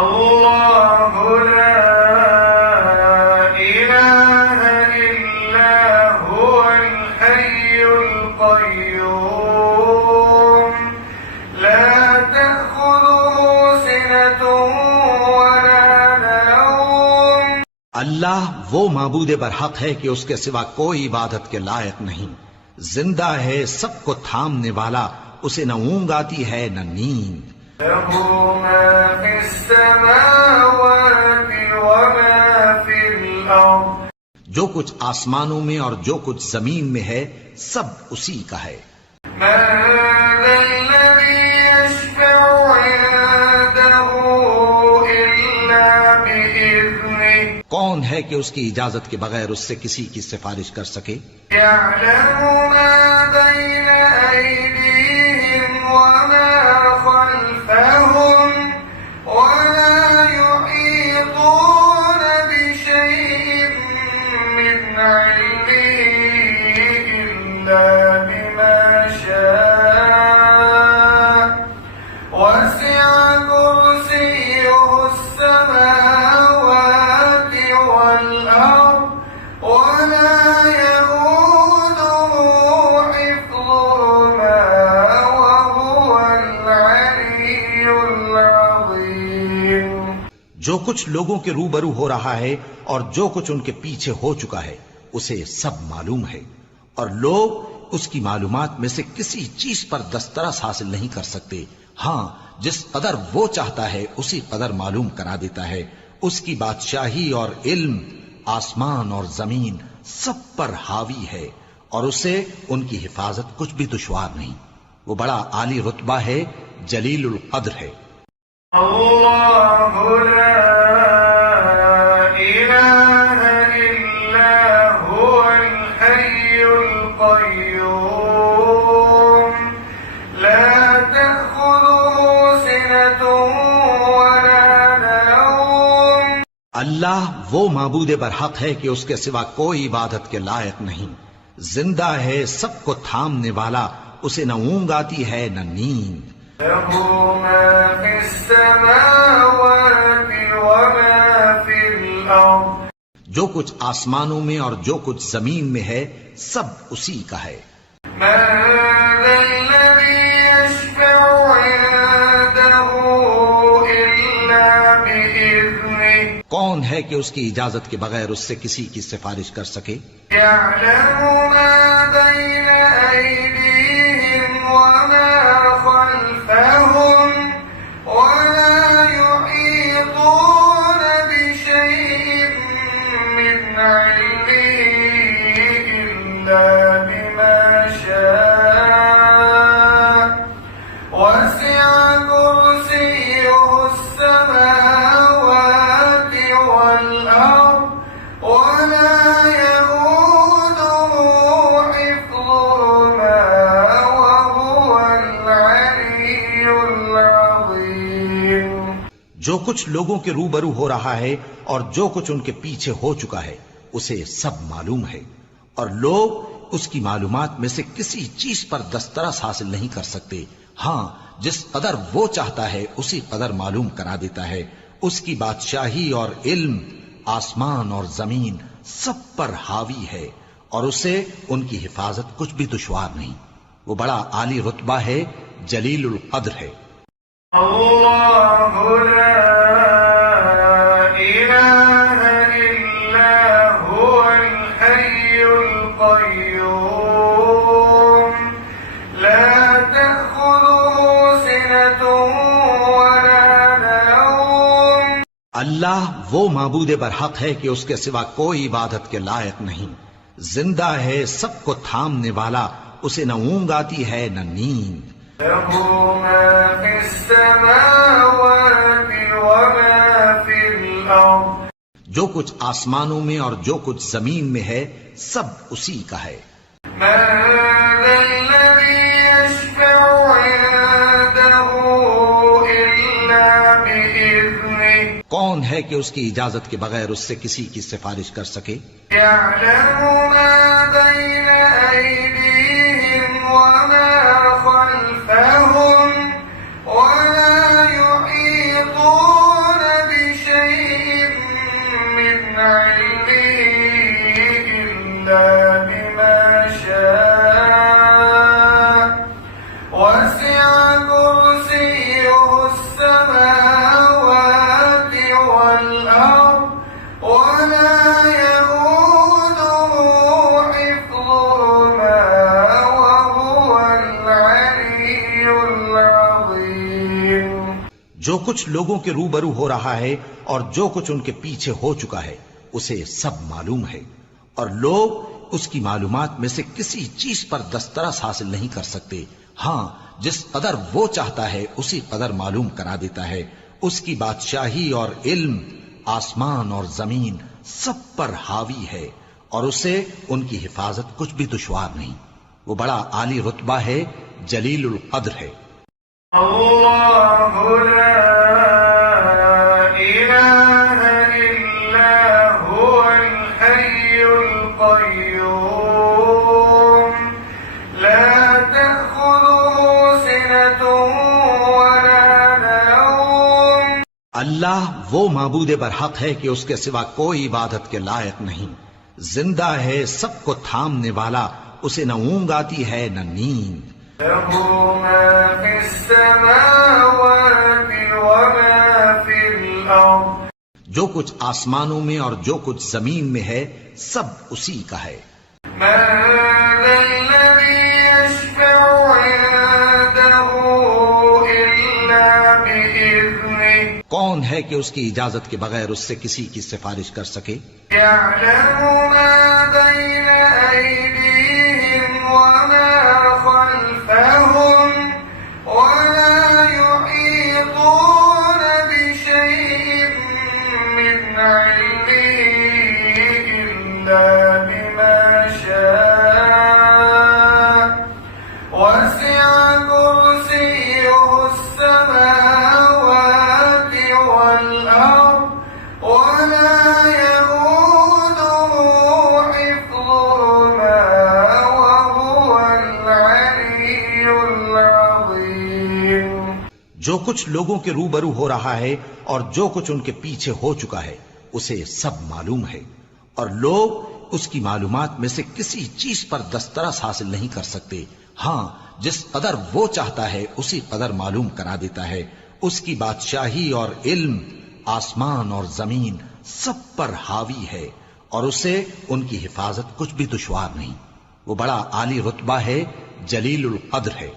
اللہ لا الہ الا هو الحی القیوم لا تأخذه سنة ولا نوم۔ اللہ وہ معبود برحق ہے کہ اس کے سوا کوئی عبادت کے لائق نہیں، زندہ ہے، سب کو تھامنے والا، اسے نہ اونگ آتی ہے نہ نیند۔ له ما في السماوات وما في الأرض۔ جو کچھ آسمانوں میں اور جو کچھ زمین میں ہے سب اسی کا ہے۔ من ذا الذي يشفع عنده إلا بإذنه۔ کون ہے کہ اس کی اجازت کے بغیر اس سے کسی کی سفارش کر سکے؟ يعلم ما بين أيديهم وما خلفهم ولا يحيطون بشيء من علمه إلا بما شاء وسع كرسيه السماوات والأرض ولا يئوده حفظهما وهو العلي العظيم۔ جو کچھ لوگوں کے روبرو ہو رہا ہے اور جو کچھ ان کے پیچھے ہو چکا ہے اسے سب معلوم ہے، اور لوگ اس کی معلومات میں سے کسی چیز پر دسترس حاصل نہیں کر سکتے، ہاں جس قدر وہ چاہتا ہے اسی قدر معلوم کرا دیتا ہے۔ اس کی بادشاہی اور علم آسمان اور زمین سب پر حاوی ہے، اور اسے ان کی حفاظت کچھ بھی دشوار نہیں۔ وہ بڑا عالی رتبہ ہے، جلیل القدر ہے۔ اللہ لا الہ الا هو الحی القیوم لا تأخذه سنة ولا نوم۔ اللہ وہ معبود برحق ہے کہ اس کے سوا کوئی عبادت کے لائق نہیں، زندہ ہے، سب کو تھامنے والا، اسے نہ اونگ آتی ہے نہ نیند۔ له ما في السماوات وما في الأرض۔ جو کچھ آسمانوں میں اور جو کچھ زمین میں ہے سب اسی کا ہے۔ من ذا الذي يشفع عنده إلا بإذنه۔ کون ہے کہ اس کی اجازت کے بغیر اس سے کسی کی سفارش کر سکے؟ يعلم ما بين أيديهم وما خلفهم ولا يحيطون بشيء من علمه إلا بما شاء وسع كرسيه السماوات والأرض ولا يئوده حفظهما وهو العلي العظيم۔ جو کچھ لوگوں کے روبرو ہو رہا ہے اور جو کچھ ان کے پیچھے ہو چکا ہے اسے سب معلوم ہے، اور لوگ اس کی معلومات میں سے کسی چیز پر دسترس حاصل نہیں کر سکتے، ہاں جس قدر وہ چاہتا ہے اسی قدر معلوم کرا دیتا ہے۔ اس کی بادشاہی اور علم آسمان اور زمین سب پر حاوی ہے، اور اسے ان کی حفاظت کچھ بھی دشوار نہیں۔ وہ بڑا عالی رتبہ ہے، جلیل القدر ہے۔ اللہ لا الہ الا هو الحی القیوم لا تأخذه سنة ولا نوم۔ اللہ وہ معبود برحق ہے کہ اس کے سوا کوئی عبادت کے لائق نہیں، زندہ ہے، سب کو تھامنے والا، اسے نہ اونگ آتی ہے نہ نیند۔ له ما في السماوات وما في الأرض۔ جو کچھ آسمانوں میں اور جو کچھ زمین میں ہے سب اسی کا ہے۔ من ذا الذي يشفع عنده إلا بإذنه۔ کون ہے کہ اس کی اجازت کے بغیر اس سے کسی کی سفارش کر سکے؟ يعلم ما بين أيديهم وما خلفهم ولا يحيطون جو کچھ لوگوں کے روبرو ہو رہا ہے اور جو کچھ ان کے پیچھے ہو چکا ہے اسے سب معلوم ہے، اور لوگ اس کی معلومات میں سے کسی چیز پر دسترس حاصل نہیں کر سکتے، ہاں جس قدر وہ چاہتا ہے اسی قدر معلوم کرا دیتا ہے۔ اس کی بادشاہی اور علم آسمان اور زمین سب پر حاوی ہے، اور اسے ان کی حفاظت کچھ بھی دشوار نہیں۔ وہ بڑا عالی رتبہ ہے، جلیل القدر ہے۔ اللہ لا الہ الا هو الحی القیوم لا تأخذه سنة ولا نوم۔ اللہ وہ معبود برحق ہے کہ اس کے سوا کوئی عبادت کے لائق نہیں، زندہ ہے، سب کو تھامنے والا، اسے نہ اونگ آتی ہے نہ نیند۔ له ما في السماوات وما في الأرض۔ جو کچھ آسمانوں میں اور جو کچھ زمین میں ہے سب اسی کا ہے۔ من ذا الذي يشفع عنده إلا بإذنه۔ کون ہے کہ اس کی اجازت کے بغیر اس سے کسی کی سفارش کر سکے؟ يعلم ما بين أيديهم وما خلفهم ولا يحيطون بشيء من علمه إلا بما شاء وسع كرسيه السماوات والأرض ولا يئوده حفظهما وهو العلي العظيم۔ جو کچھ لوگوں کے روبرو ہو رہا ہے اور جو کچھ ان کے پیچھے ہو چکا ہے اسے سب معلوم ہے، اور لوگ اس کی معلومات میں سے کسی چیز پر دسترس حاصل نہیں کر سکتے، ہاں جس قدر وہ چاہتا ہے اسی قدر معلوم کرا دیتا ہے۔ اس کی بادشاہی اور علم آسمان اور زمین سب پر حاوی ہے، اور اسے ان کی حفاظت کچھ بھی دشوار نہیں۔ وہ بڑا عالی رتبہ ہے، جلیل القدر ہے۔